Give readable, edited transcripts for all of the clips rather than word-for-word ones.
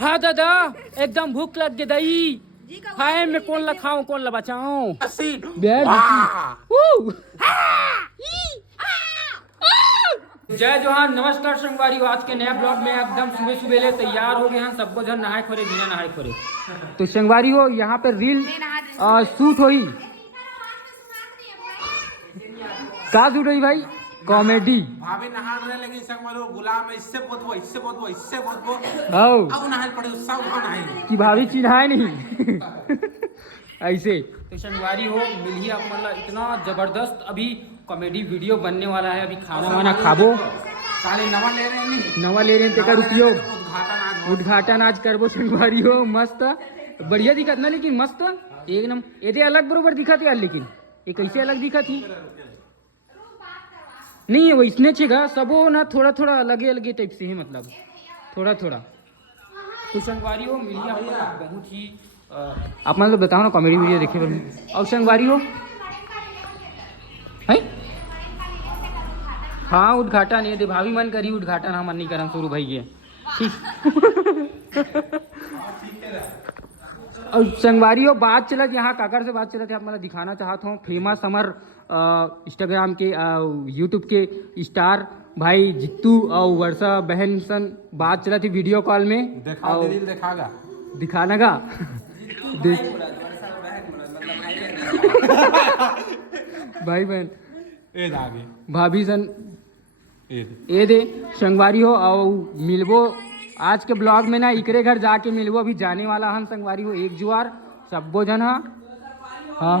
हाँ दादा एकदम भूख लग गई दई खाए में कौन ला खाऊं कौन ला बचाऊं जय जोहार नमस्कार संगवारी आज के नया ब्लॉग में एकदम सुबह सुबह ले तैयार हो गए हैं सबको जन नहाए खोरे बिना नहाए खोरे तो संगवारी हो यहाँ पे रील शूट हुई का शूट हुई भाई कॉमेडी भाभी नहा रहे लेकिन संगवारी गुलाम इससे पोतबो आओ अब नहाल पड़े सब नहाए कि भाभी चिन्हाए नहीं ऐसे तो संगवारी हो मिलिए आप मतलब इतना जबरदस्त अभी कॉमेडी वीडियो बनने वाला है अभी खाना वाना खाबो काले नवा ले रहे हैं नहीं नवा ले रहे हैं तेकर उपयोग उद्घाटन आज करबो संगवारी हो मस्त बढ़िया दिखत ना लेकिन मस्त एक नंबर ये अलग बरोबर दिखत यार लेकिन ये कैसे अलग दिखत ही नहीं वो इसने छेगा सबो ना थोड़ा थोड़ा अलगे अलगे टाइप से है मतलब थोड़ा थोड़ा तो संगवारी हो मिलिए आप मतलब बहुत ही आप मतलब बताओ ना कॉमेडी वीडियो देखे बने और संगवारी हो है हाँ उद्घाटन ये दे भाभी मन करी उद्घाटन हम नहीं करम शुरू भाई ये ठीक और संगवारी हो बात चलत यहाँ काकर से बात चलत है आप मतलब दिखाना चाहता हूँ फेमस हमार इंस्टाग्राम के यूट्यूब के स्टार भाई जित्तू और वर्षा बहन सन बात चला थी वीडियो कॉल में दिखागा दिखाना का भाई बहन आगे भाभी सन ए दे संगवारी हो और मिलबो आज के ब्लॉग में ना इकरे घर जाके मिलबो अभी जाने वाला हम संगवारी हो एक जुआर सबो जन हाँ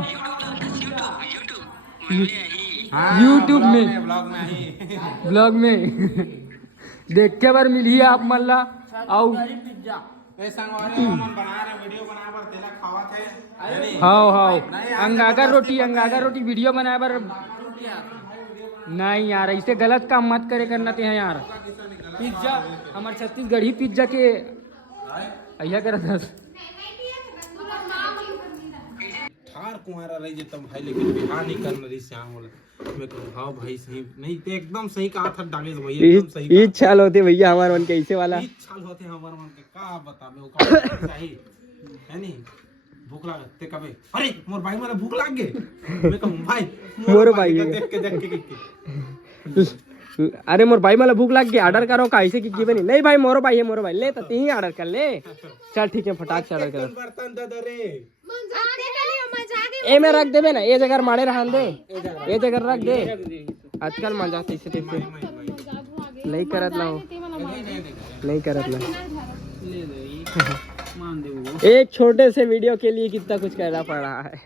यूट्यूब में ब्लॉग में देख के बार मिलिए आप मल्ला आओ हाँ हाँ अंगागर रोटी वीडियो बनाए बार नहीं यार ऐसे गलत काम मत करे करना ते हैं यार पिज्जा हमारे छत्तीसगढ़ी पिज्जा के अहिया कर ठार कुमारा रही जे तब भाई लेकिन बिहार नहीं करना रही श्याम बोला मैं कहूं हां भाई सही नहीं ते एकदम सही कहा था डाले भैया एकदम सही ई छाल होते भैया हमार मन के ऐसे वाला ई छाल होते हमार मन के का बताबे ओ का सही है नहीं भूख लागते कबे अरे मोर भाई मारे भूख लाग गे मैं कहूं भाई मोर भाई देख के अरे मोर भाई मला भूख लाग गई ऑर्डर करो का ऐसे की बनी नहीं भाई मोरो भाई है मोरो भाई ले तो ती ही ऑर्डर कर ले चल ठीक है फटाक से ऑर्डर कर बर्तन दे दे रे ए में रख देबे ना ए जगह मारे रहन दे ए जगह रख दे आजकल मजा ऐसे टाइप से नहीं करत ना हो नहीं करत ना एक छोटे से वीडियो के लिए कितना कुछ करना पड़ रहा है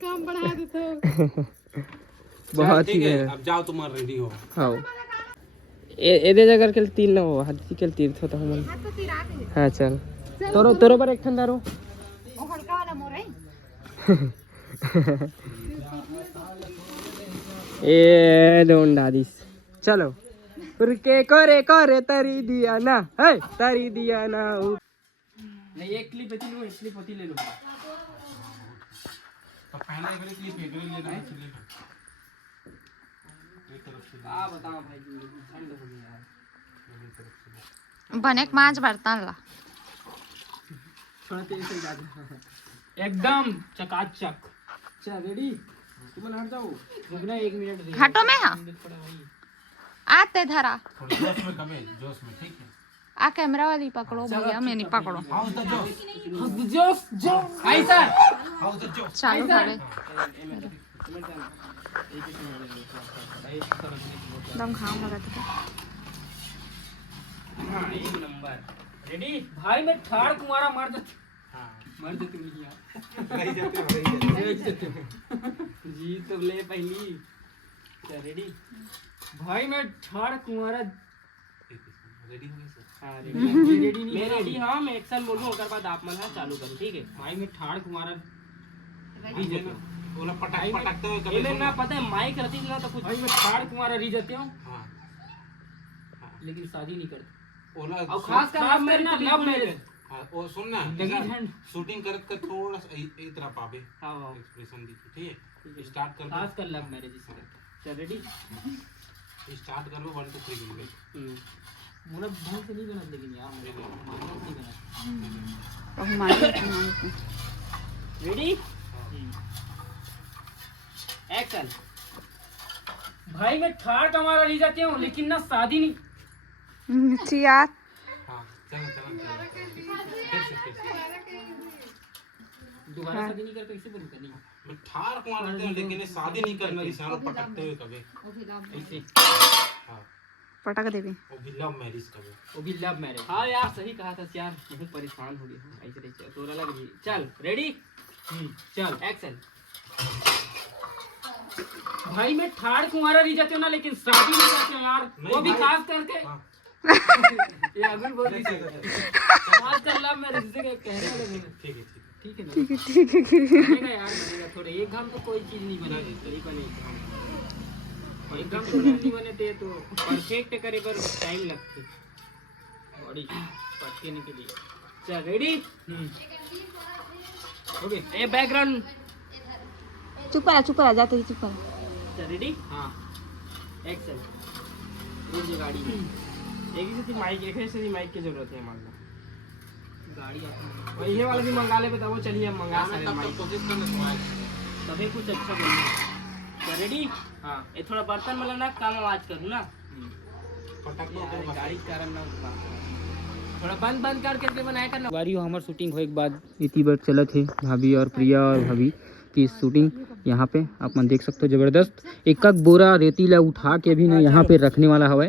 काम बढ़ा देते बहुत ही है अब जाओ तुम रेडी हो हाँ ए दे जगह के तीन ना हो हाथी के तीर्थ होता हम हाँ चल तोरो तोरो पर एक ठंडा रो ए डोंट दादिस चलो के करे तरी दिया ना है तरी दिया ना नहीं एक क्लिप होती लो एक क्लिप होती ले लो तो पहला एक क्लिप एक लेना है बताओ भाई बनेक मांच बर्तन ला एकदम चकाचक चल रेडी तुम हट जाओ रुकना 1 मिनट हटो में हाँ आते धरा जोश में कबे जोश में ठीक है आ कैमरा वाली पकड़ो भैया मैं नहीं पकड़ो हाउस द जोश जोश जोश ऐसा हाउस द जोश चालू करे दम खाम लगा था हां एक नंबर रेडी भाई मैं ठाड़ कुमारा मार दे हां मार दे तू नहीं जाते जी तो ले पहली क्या रेडी भाई मैं ठाड़ कुमारा रेडी हो गए सर हां रेडी नहीं मैं रेडी हां मैं एक्शन बोलूं ओकर बाद आप मन चालू करो ठीक है भाई मैं ठाड़ कुमारा रीजत बोला पटाई पटाते हुए कभी ना पता है माइक रहती ना तो कुछ भाई मैं ठाड़ कुमारा रीजते हूं हां लेकिन शादी नहीं करते ओला और खास कर लव मैरिज ना लव मैरिज ओ सुन ना शूटिंग करत कर थोड़ा सा ई तरह पावे हां एक्सप्रेशन दी ठीक है स्टार्ट कर खास कर लव मैरिज इसका चल रेडी स्टार्ट करो 1 2 3 बोल मुझे ढंग से नहीं बना, लेकिन यार मुझे नहीं बना। तो हमारे रेडी एक्शन। भाई मैं ठाड़ कमारा रह जाती हूँ, लेकिन ना शादी नहीं। यार हाँ चलो चलो चलो फिर से दोबारा शादी नहीं करते, कैसे बोलूं नहीं? मैं ठार कुमार रहते हैं लेकिन ये शादी नहीं करना रिश्ता पटकते हुए कभी ऐसे हाँ पटक देवी वो भी लव मैरिज कभी वो भी लव मैरिज। हाँ यार सही कहा था यार, मैं परेशान हो गया हूँ ऐसे ऐसे तोरा लग रही। चल रेडी चल एक्शन। भाई मैं ठाड़ कुंवारा रह जाती हूँ ना, लेकिन शादी नहीं करते हैं यार, वो भी खास करके हाँ ये अभी बहुत खास कर लव मैरिज से कहने वाले नहीं। ठीक है ठीक है ना, ठीक है बनेगा यार बनेगा। थोड़े एक घाम तो कोई चीज नहीं बनेगी, सही बने और एक घाम तो नहीं बने थे तो परफेक्ट करे पर टाइम लगते बॉडी पटकने के लिए। चल रेडी ओके। ए बैकग्राउंड चुप रहा जाते ही चुप रहा। चल रेडी हाँ एक्शन। रुक जा गाड़ी में, एक ही से माइक की जरूरत है मान लो गाड़ी वही ये वाला भी मंगा ले, बताओ चलिए हम मंगा सकते हैं। कोशिश करना तुम्हारे तभी कुछ अच्छा बोलना। क्या रेडी हाँ ये थोड़ा बर्तन वाला ना काम आवाज करूँ ना गाड़ी के कारण ना थोड़ा बंद करके बनाया करना। बारी हो हमार शूटिंग हो एक बाद इतनी बार चलत है भाभी और प्रिया और भाभी की शूटिंग यहाँ पे आप मन देख सकते हो जबरदस्त। एक बोरा रेतीला उठा के भी ना यहाँ पे रखने वाला हवा।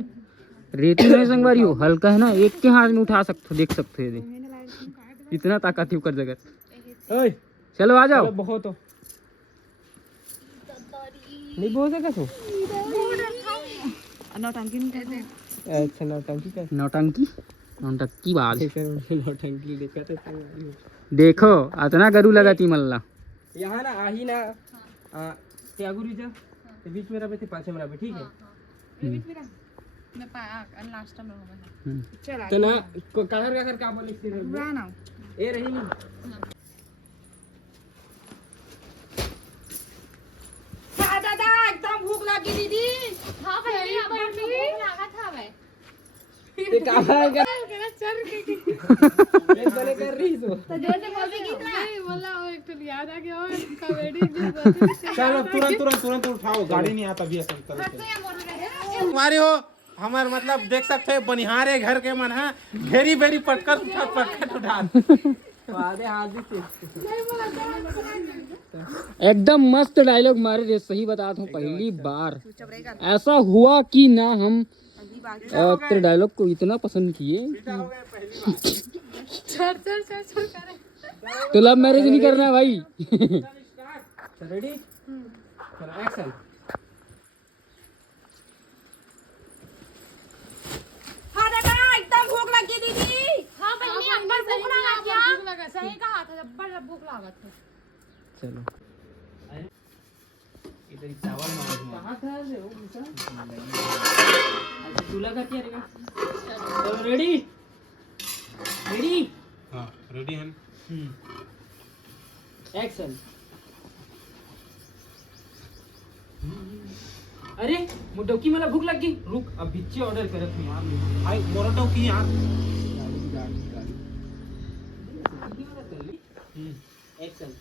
रेती नहीं संगवारी हो हल्का है ना, एक के हाथ में उठा सकते हो, देख सकते हो इतना ताकत है कर जगह। चलो आ जाओ बहुत हो नहीं बोल सका तो अच्छा नौटंकी बात नौटंकी देखो इतना गरू लगा ती मल्ला यहाँ ना आही ना त्यागू रिजा बीच में रहे थे पाछे में रहे ठीक है तो ना कहर का बोले ए रही दादा एकदम भूख लगी दीदी। हाँ भाई भूख लगा था भाई। ये कहां कर बने कर रही तो जोर से बोलेगी ना बोला वो एक तो याद आ गया और कॉमेडी चलो तुरंत उठाओ, गाड़ी नहीं आता भी तुम्हारे हो हमारे मतलब देख सकते हैं बनिहारे घर के मन है भेरी पटकर उठा एकदम मस्त डायलॉग मारे रे। सही बताता हूँ पहली बार ऐसा हुआ कि ना हम तेरे डायलॉग को इतना पसंद किए तो लव मैरिज नहीं करना भाई। Ready action. हाँ दादा एकदम भूख लगी दीदी। हाँ बहनी अब्बल भूख लगा क्या? सही कहा था जब्बर भूख लगा था। चलो इधर चावल कहाँ था रे वो मुसा चूल्हा का क्या रहेगा। चलो रेडी हाँ रेडी है एक्शन। अरे मुडौकी मला भूख लग गई, रुक अब बिच्चे ऑर्डर करत हूं यार भाई मोरटो की यार एक्शन।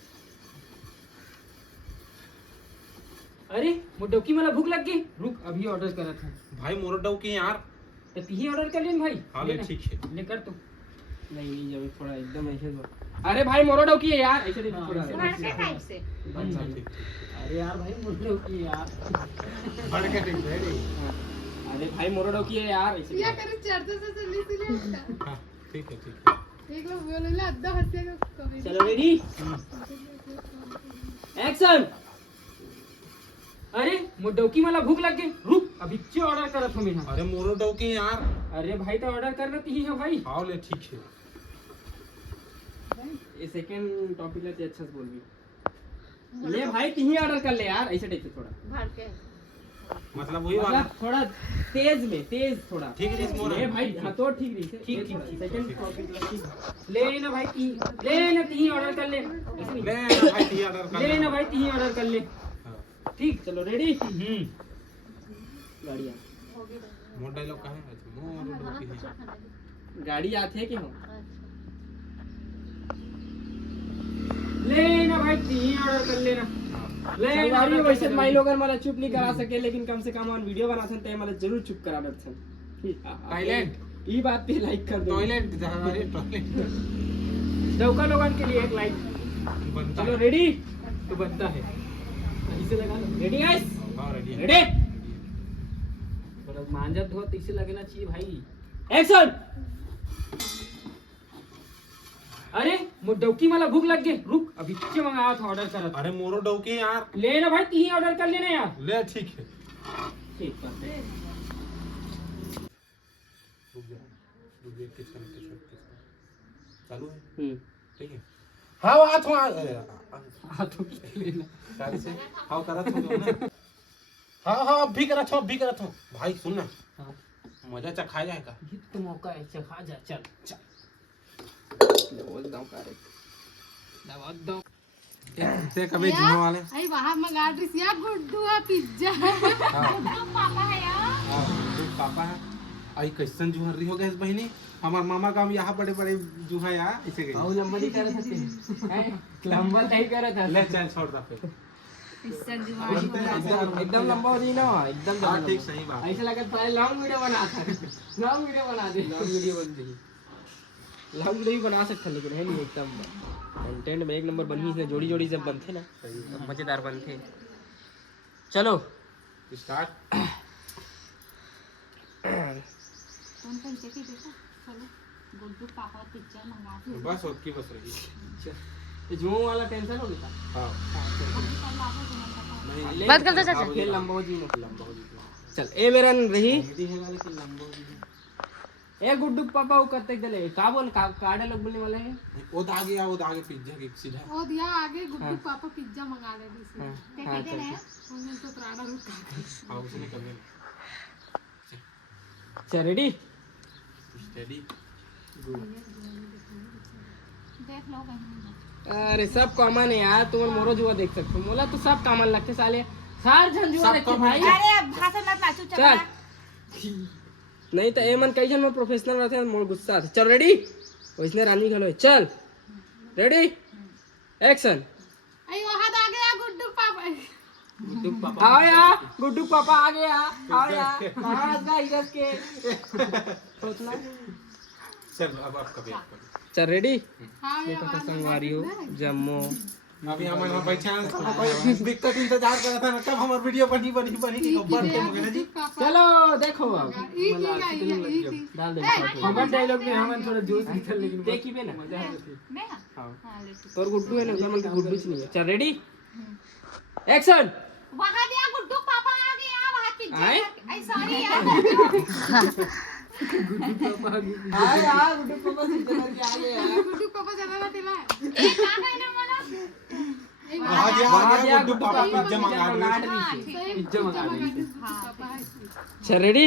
अरे मुडौकी मला भूख लग गई, रुक अभी ऑर्डर करत हूं। भाई मोरटो की यार तो तही ऑर्डर कर लेन भाई। हाँ ले ठीक है ले कर तू नहीं जब थोड़ा एकदम ऐसे तो अरे भाई मोरडो की है यार ऐसे थोड़ा अरे यार भाई मोरडो की है यार अरे भाई मोरडो की है यार ऐसे या करे चर्चा से चली थी हाँ ठीक है एक लोग बोले अद्दा हंसेगा कभी। चलो रेडी एक्शन। अरे मुडौकी मला भूख लग गई, रुक अभी चे ऑर्डर करत हूं मैं। अरे मोरटो की यार अरे भाई तो ऑर्डर कर रही है भाई। हाँ ले ठीक है ये सेकंड टॉपिक लेते अच्छा से बोल भी ले भाई तही ऑर्डर कर ले यार ऐसे टाइप से थोड़ा भाड़ के मतलब वही वाला मतलब थोड़ा तेज थोड़ा ठीक है ले भाई हाँ तो ठीक रही ठीक सेकंड टॉपिक ले ना भाई ती ले ना ती ऑर्डर कर ले ऐसे नहीं। ले ना भाई टी ऑर्डर कर ले ना भाई ती ऑर्डर कर ले हाँ। ठीक चलो रेडी गाड़ियाँ मोर डायलॉग कहाँ है गाड़ी आते है कि हम लेना भाई, 3 ऑर्डर कर लेना। ले गाड़ी वैसे माई लोग मला चुप नहीं करा सके, लेकिन कम से कम ऑन वीडियो बना सकते हैं, मला जरूर चुप करा दे। टॉयलेट ये बात पे लाइक कर दो। टॉयलेट डौका लोगों के लिए एक लाइक। चलो रेडी तो बनता है, इसे लगा लो। Ready guys? हां रेडी है। रेडी? थोड़ा मांजत हो तो इसे लगना चाहिए भाई। एक्शन। अरे डौकी मला भूख लग गई, रुक अभी पीछे मंगाया था ऑर्डर करत। अरे मोरो डौकी यार लेना भाई, 3 ऑर्डर कर लेना यार। ले ठीक है, ठीक करते हैं। चालू है ठीक है। हाँ हाथों हाथों की लेना कार से हाँ करत हो ना। हाँ हाँ अब भी करत हो भाई सुन ना। हाँ मजा चखा जाएगा। ये तो मौका है, चखा जा। चल चल बोल दो करे दबा दो ते कभी जुनो वाले आई वहां मंगा ड्रेस या गुड्डू है पिज्जा। पापा है यार। हाँ तो पापा है आई कैसन जुहर रही हो गए बहनी। हमार मामा का हम यहाँ बड़े बड़े जुहा यार इसे गए आओ लंबा नहीं कर सकते हैं, लंबा नहीं कर था। ले चल छोड़ दा फिर एकदम लंबा हो जी ना, एकदम हाँ ठीक सही बात। ऐसा लगा था लॉन्ग वीडियो बना था। लॉन्ग वीडियो बना दे, लॉन्ग वीडियो बन गई। लॉन्ग वीडियो भी बना सकता लेकिन है नहीं, एकदम कंटेंट में एक नंबर बनी। इसने जोड़ी जोड़ी जब बनते ना मजेदार बनते। चलो स्टार्ट। गुड्डू पापा पिज्जा मंगा दो। बस ओके बस रही। ये जो वाला टेंशन हो गया। हाँ बात करते चाचा खेल लंबा हो जी ना। चल ए मेरा रही ए गुड्डू पापा वो करते चले का बोल का डायलॉग बोलने वाले हैं। वो आगे पिज्जा के सीधा ओ दिया आगे गुड्डू पापा पिज्जा मंगा ले दी से। हां उन्हें तो प्राणा रुका। हाँ उसने कर लिया। चल रेडी स्टडी देख लो कहीं। अरे सब कॉमन है यार, तुम मोरो जुआ देख सकते हो। मोला तो सब कॉमन लगते साले, सार जन जुआ देखते भाई। अरे भाषण मत नाचू चल। नहीं तो एमन कई जन में प्रोफेशनल रहते हैं, मोर गुस्सा आते। चल रेडी वैसने रानी घलो चल रेडी एक्शन। आई वहां आ गया गुड्डू पापा। आओ यार गुड्डू पापा आ गया। आओ यार कहां गया इधर के सोचना। चल अब कभी चल रेडी। हां ये तो संगवारी हो जम्मो। अभी हम यहाँ बैठे हैं, कोई दिक्कत इंतजार कर रहा था ना, कब हमारी वीडियो बनी कि बन के मगना जी। चलो देखो अब डाल दे हमारा डायलॉग में हम थोड़ा जोश निकल, लेकिन देखी पे ना मजा आती। मैं हां हां ले तोर गुड्डू है ना, उधर मन गुड्डू च नहीं है। चल रेडी एक्शन। वहां दिया गुड्डू पापा आ गया वहां पिज्जा। आए? आई सॉरी यार। आ यार गुड्डू पापा से इधर के आ गया। गुड्डू पापा जाना ना तिला। ए का कहना मला। वहाँ दिया गुड्डू पापा पिज्जा मंगा दो। पिज्जा मंगा दे। पापा है। चल रेडी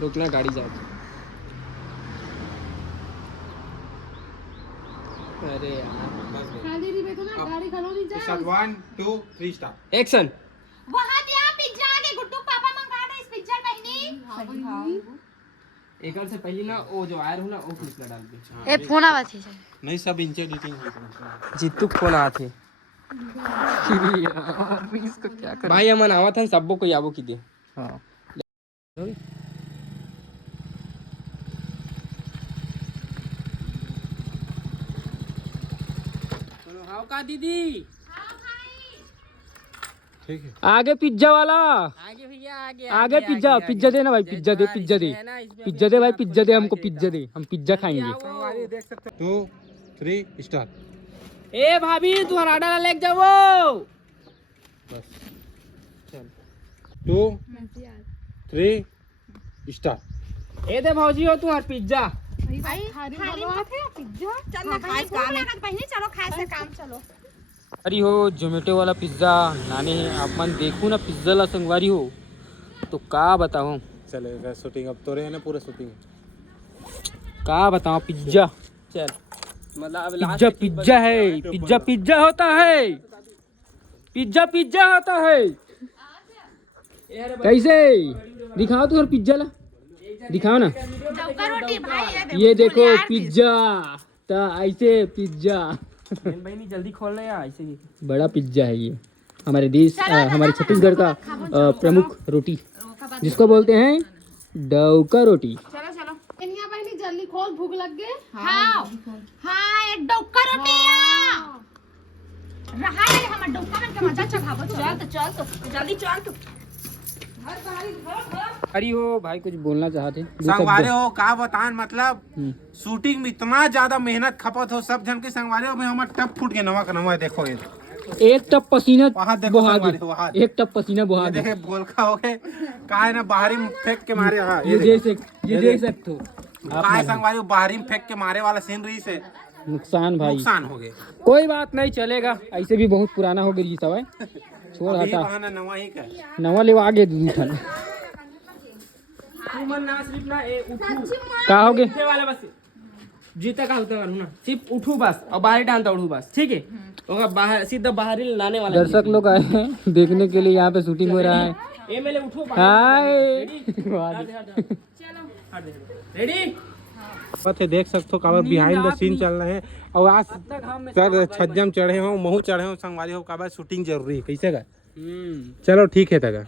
रुकना गाड़ी जा। अरे यार खाली री में तो ना गाड़ी खलो नहीं जा। 1 2 3 स्टार्ट एक्शन। वहां दिया पिज्जा आ गया गुड्डू पापा मंगा दे इस पिज्जा बहनी। एक से पहले ना वो जो आयर हो ना वो कुछ ना डाल दे। ए फोन आवा थी नहीं सब इंचे एडिटिंग हो जीतू फोन आते यार इसको क्या कर भाई अमन आवा था सबको कोई आबो की दे। हां चलो हां का दीदी। हां भाई ठीक है। आगे पिज्जा वाला आगे भैया आगे आगे पिज्जा पिज्जा दे ना भाई, पिज्जा दे पिज्जा दे पिज्जा दे भाई, पिज्जा दे हमको पिज्जा दे, हम पिज्जा खाएंगे। 2 3 स्टार्ट। ए भाभी तू ऑर्डर लेके जाओ बस चल 2 3 स्टार्ट। ए दे भौजी हो तू हर पिज्जा। भाई थाली में थे पिज्जा। चल ना खाए काम लागत बहनी, चलो खाए से काम चलो। अरे हो जोमेटो वाला पिज्जा नाने अपन देखू ना पिज्जा ला संगवारी हो तो का बताऊं। चलेगा शूटिंग अब तो रहे ना पूरा शूटिंग। का बताऊं पिज्जा। चल मतलब पिज्जा पिज्जा है, पिज्जा पिज्जा होता है, पिज्जा पिज्जा होता है। कैसे दिखाओ तो पिज्जा ला, दिखाओ ना। डोका रोटी भाई ये देखो पिज्जा, ता ऐसे पिज्जा भाई नहीं जल्दी खोल रहे यार ऐसे ही। बड़ा पिज्जा है ये, हमारे देश हमारे छत्तीसगढ़ का प्रमुख रोटी जिसको बोलते हैं डोका रोटी। चलो चलो इनका बहनी जल्दी खोल, भूख लग गई। हाँ हाँ एक डोका रोटी रहा है हमार डोका में के मजा चखाबो। चल तो जल्दी चल तो। अरे हो भाई कुछ बोलना चाहते संगवारे हो का बतान मतलब शूटिंग में इतना ज्यादा मेहनत खपत हो सब जन के संगवारे हो। हमार टप फूट के नवा का नवा देखो ये एक टप पसीना वहाँ देखो बहा संगवारे दे, हो, वहाँ एक टप पसीना बहा दे। देखे बोलका हो गए का है ना बाहरी में फेंक के मारे। हाँ ये देख सकते हो का है संगवारे हो बाहरी में फेंक के मारे वाला सीन रही से नुकसान भाई, नुकसान हो गए। कोई बात नहीं चलेगा, ऐसे भी बहुत पुराना हो गई सब है, छोड़ अभी हटा। बहाना नवा ही का नवा ले आगे दूठन तू मन ना सिर्फ ना ए उठू का हो गए। ये वाला बस जीता का होता है ना, सिर्फ उठू बस और बाहर डालता उठू बस, ठीक है। और बाहर सीधा बाहर ही लाने वाला। दर्शक लोग आए हैं देखने के लिए, यहाँ पे शूटिंग हो रहा है। ए मेले उठो हाय रेडी थे देख सकते हो काबर बिहाइंड द सीन चल रहे हैं। और आज सर छज्जम चढ़े हो महू चढ़े हो संगवारी हो काबर शूटिंग जरूरी है कैसे का। चलो ठीक है तक।